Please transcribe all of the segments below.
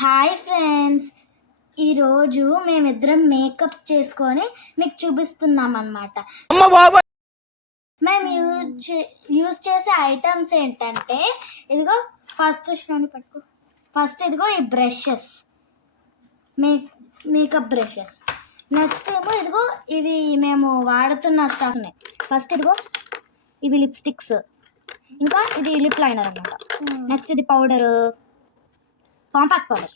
Hi friends, ఈరోజు మేమిద్దరం makeup చేసుకొని మీకు చూపిస్తున్నాం అన్నమాట. మేము యూజ్ చేసే ఐటమ్స్ ఏంటంటే ఇదిగో ఫస్ట్ పట్టుకో. ఫస్ట్ ఇదిగో ఈ బ్రషెస్, మేకప్ బ్రషెస్. నెక్స్ట్ ఏమో ఇదిగో ఇవి మేము వాడుతున్న స్టఫ్ని. ఫస్ట్ ఇదిగో ఇవి లిప్స్టిక్స్, ఇంకా ఇది లిప్ లైనర్ అన్నమాట. నెక్స్ట్ ఇది పౌడరు, కాంపాక్ట్ పౌడర్.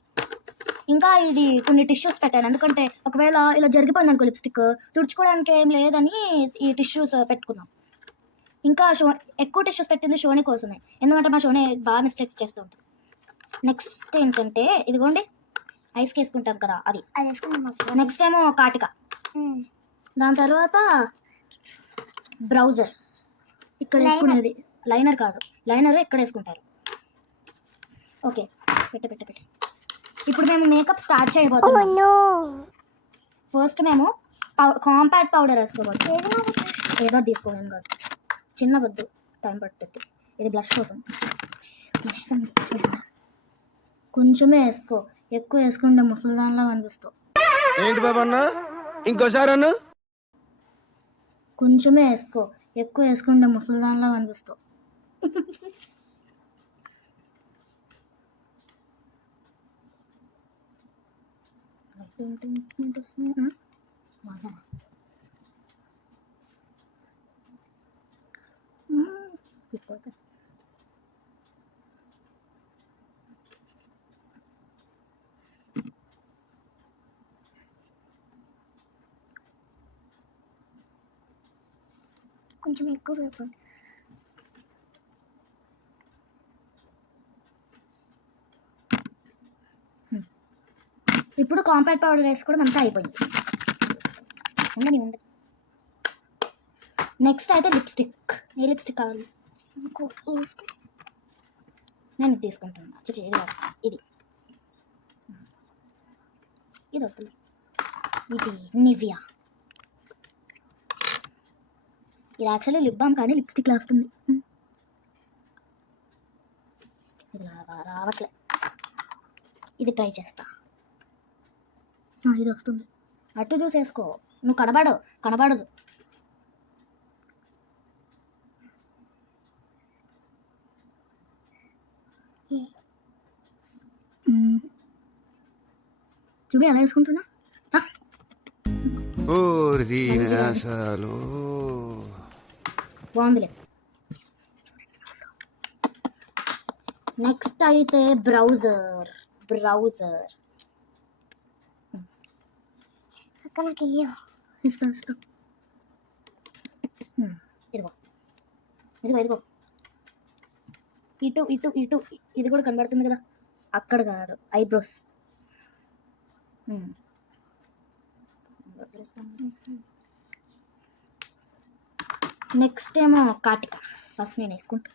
ఇంకా ఇది కొన్ని టిష్యూస్ పెట్టాను, ఎందుకంటే ఒకవేళ ఇలా జరిగిపోయింది అనుకో లిప్స్టిక్, తుడుచుకోవడానికి ఏం లేదని ఈ టిష్యూస్ పెట్టుకున్నాం. ఇంకా ఎక్కువ టిష్యూస్ పెట్టింది షోని కోసమే, ఎందుకంటే మా షోని బాగా మిస్టేక్స్ చేస్తూ ఉంటుంది. నెక్స్ట్ ఏంటంటే ఇదిగోండి ఐస్ వేసుకుంటాం కదా అది. నెక్స్ట్ ఏమో కాటిక, దాని తర్వాత బ్రౌజర్ ఇక్కడ వేసుకునేది. లైనర్ కాదు, లైనర్ ఇక్కడ వేసుకుంటారు. ఓకే, పెట్ట. ఇప్పుడు మేము మేకప్ స్టార్ట్ చేయబోతున్నాం. ఫస్ట్ మేము కాంపాక్ట్ పౌడర్ వేసుకోబోతున్నాం. ఏదో తీసుకోలేం కాదు, చిన్న వద్దు, టైం పట్టుద్ది. ఇది బ్లష్ కోసం. కొంచెమే వేసుకో, ఎక్కువ వేసుకుంటే ముసలిదానిలా కనిపిస్తావు. ఏంటి బాబా అన్న, ఇంకోసారి అన్న. కొంచెమే వేసుకో, ఎక్కువ వేసుకుంటే ముసలిదానిలా కనిపిస్తావు. కొంచెం ఎక్కువ వేపాలి. ఇప్పుడు కాంపాక్ట్ పౌడర్ వేసుకోవడం అంతా అయిపోయింది. ఉండని. నెక్స్ట్ అయితే లిప్స్టిక్. ఏ లిప్స్టిక్ కావాలి? నేను ఇది తీసుకుంటాను. ఇది ఇది వద్దు, ఇది నివియా. ఇది యాక్చువల్లీ లిప్ బామ్ కానీ లిప్స్టిక్లా వస్తుంది. ఇది రావట్లే, ఇది ట్రై చేస్తా. ఇది వస్తుంది. అటు చూసేసుకో, నువ్వు కనబడదు. చూపి ఎలా వేసుకుంటున్నా. బాగుందిలే. నెక్స్ట్ అయితే బ్రౌజర్. నాకు ఇదిగో ఇటు ఇది కూడా కనబడుతుంది కదా, అక్కడ కాదు, ఐబ్రోస్. నెక్స్ట్ ఏమో కాటిక. ఫస్ట్ నేను వేసుకుంటా.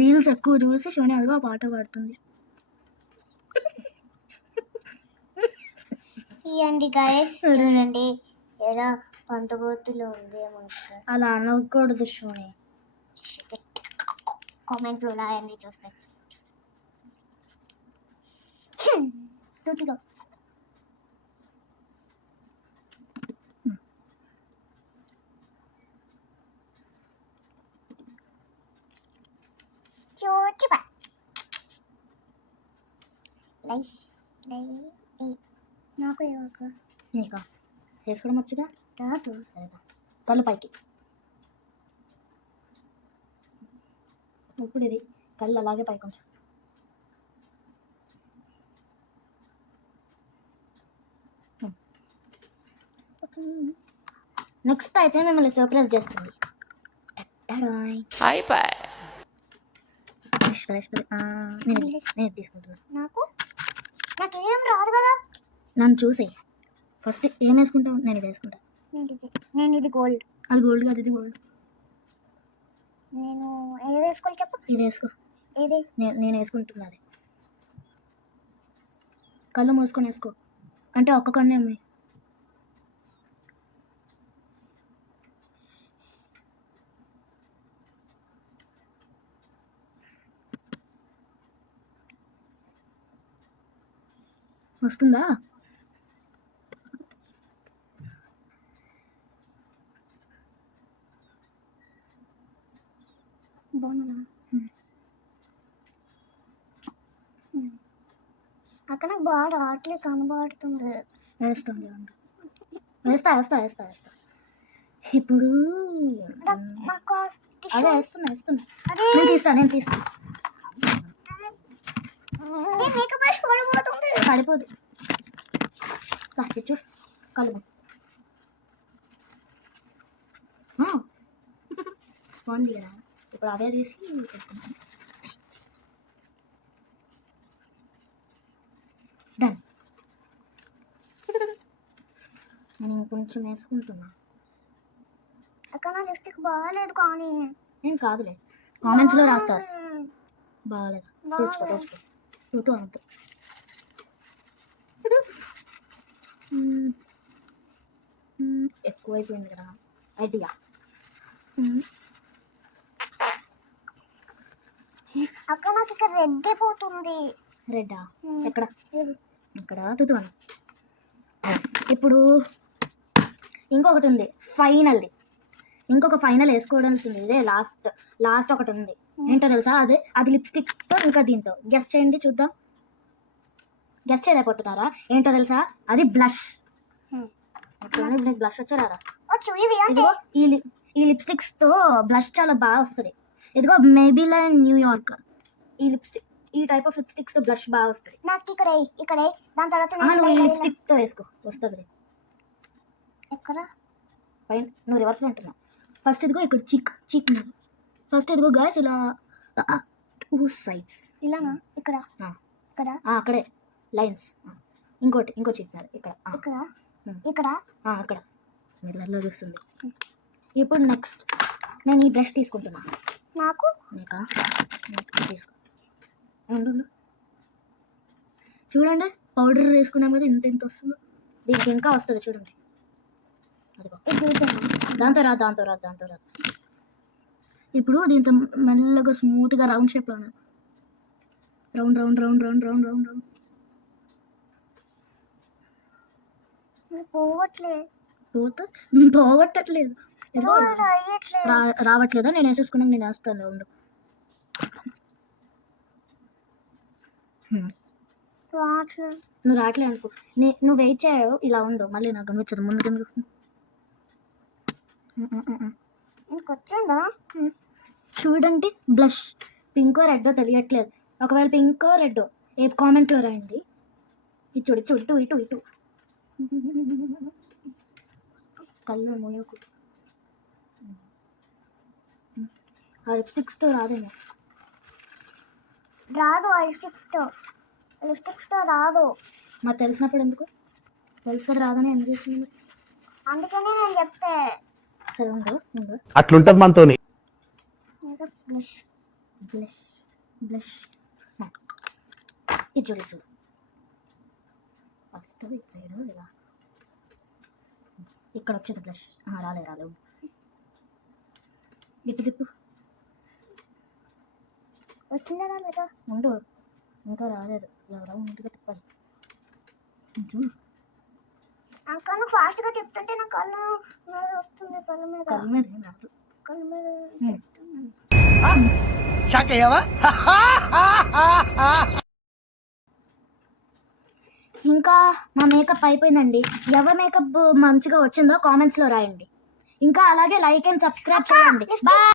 రీల్స్ ఎక్కువ చూసి షోని అదిగా పాట పాడుతుంది. ఇవ్వండి గాయస్, చూడండి ఎలా పంతబోతులో ఉంది. అలా అనకూడదు షోని. కామెంట్లో రాయండి చూస్తే. నాకు నీకా వేసుకోవడం వచ్చుగా? రాదు. సరేగా, కళ్ళు పైకి. ఇప్పుడు ఇది కళ్ళు అలాగే పై కొంచెం. నెక్స్ట్ అయితే మిమ్మల్ని సర్ప్రైజ్ చేస్తుంది. నేను తీసుకుంటున్నాను. నాకు ఏం రాదు కదా. నన్ను చూసి ఫస్ట్ ఏం వేసుకుంటావు? నేను ఇది వేసుకుంటా. నేను ఇది గోల్డ్. అది గోల్డ్ కాదు, ఇది గోల్డ్. నేను ఏది వేసుకోవాలి చెప్పు? ఇది వేసుకో. ఏది? నేను వేసుకుంటున్నది. కళ్ళు మూసుకొని వేసుకో, అంటే ఒక్క కన్ను ఏమి. వస్తుందా? బాగుందా అక్క నాకు బాగా రావట్లేదు కనబడుతుంది. వేస్తుంది ఉండు. వేస్తా ఇప్పుడు నాకు అదే వేస్తున్నా. అరే నేను తీస్తా మేకప్ బ్రష్ పడిపోతుంది. పడిపోదు. చూడు కళ్ళు బాగుంది కదా. ఇప్పుడు అదే తీసి పెట్టుకున్నాను. డన్. నేను ఇంకొంచెం వేసుకుంటున్నా. అక్క నా లిప్స్టిక్ బాగాలేదు కానీ ఏం కాదులే, కామెంట్స్లో రాస్తారు బాగాలేదు. తోచుకో తూతూ అనద్దు. ఎక్కువైపోయింది కదా ఐడియా. అక్క నాకు ఇక్కడ రెడ్ అయిపోతుంది. రెడ్డా? ఎక్కడ? ఇక్కడ తూతూ అను. ఇప్పుడు ఇంకొకటి ఉంది ఫైనల్ది. ఇంకొక ఫైనల్ వేసుకోవాల్సింది. ఇదే లాస్ట్ ఒకటి ఉంది. ఏంటో తెలుసా? అది లిప్స్టిక్తో ఇంకా దీంతో. గెస్ చేయండి చూద్దాం. గెస్ చేయలేకపోతున్నారా? ఏంటో తెలుసా? అది బ్లష్. బ్లష్ వచ్చారా? ఇదిగో ఈ లిప్స్టిక్స్తో బ్లష్ చాలా బాగా వస్తుంది. ఇదిగో మేబీలైన్ న్యూయార్క్. ఈ లిప్స్టిక్, ఈ టైప్ ఆఫ్ లిప్స్టిక్స్తో బ్లష్ బాగా వస్తుంది. నాకు ఇక్కడ దాని తర్వాత నువ్వు ఈ లిప్స్టిక్తో వేసుకో, వస్తుంది. ఎక్కడ? పైన నువ్వు రివర్స్లో అంటున్నావు. ఫస్ట్ ఇదిగో ఇక్కడ చీక్ మీద. ఫస్ట్ ఇదిగో గాయస్ ఇలా 2 sides ఇలానా? ఇక్కడ అక్కడే లైన్స్. ఇంకో చీక్ మీద ఇక్కడ అక్కడ మిర్రర్లో చూస్తుంది. ఇప్పుడు నెక్స్ట్ నేను ఈ బ్రష్ తీసుకుంటున్నా. నాకు తీసుకో. ఉండు. చూడండి పౌడర్ వేసుకున్నాం కదా, ఎంత వస్తుందో. దీనికి ఇంకా వస్తుంది చూడండి. అదిగో దాంతో రాదు. ఇప్పుడు దీంతో మెల్లగా స్మూత్గా రౌండ్ షేప్లో రౌండ్ పోగొట్టట్లేదు. రావట్లేదా? నేను వేసేసుకున్నాక నేను వేస్తాను. ఉండు. నువ్వు రావట్లేదు అనుకో. నువ్వు వెయిట్ చేయవు. ఇలా ఉండు. మళ్ళీ నాకు కనిపించదు. ముందు కింద వస్తుంది. వచ్చిందా? చూడండి బ్లష్ పింకో రెడ్డో తెలియట్లేదు. ఒకవేళ పింకో రెడ్డో ఏ కామెంట్లో రాయండి. ఇది చూడు ఇటు కళ్ళు మూయకు. ఆ లిప్స్టిక్స్తో రాదేమో. రాదు. ఆ లిప్స్టిక్స్తో రాదు. మరి తెలిసినప్పుడు ఎందుకు? తెలుసు కదా రాదని ఎందుకు చేసింది? అందుకనే నేను చెప్పే. సరే ఉండు. అట్లుంటది మనతోని. బ్లష్ ఇది చూడు. ఫస్ట్ ఇటు సైడ్ ఇలా ఇక్కడ వచ్చేది బ్లష్. రాలే ఇటు తిప్పు. వచ్చిందా రాలేదా? ఉండు, ఇంకా రాలేదు. రౌండ్గా తిప్పాలి. చూడు అక్క నువ్వు ఫాస్ట్గా తిప్పుతుంటే నా కళ్ళు మీద వస్తుంది. కళ్ళ మీద ఏం రాదు. కళ్ళ మీద షాక్ అయ్యావా? ఇంకా నా మేకప్ అయిపోయిందండి. ఎవరి మేకప్ మంచిగా వచ్చిందో కామెంట్స్లో రాయండి. ఇంకా అలాగే లైక్ అండ్ సబ్స్క్రైబ్ చేయండి. బాయ్.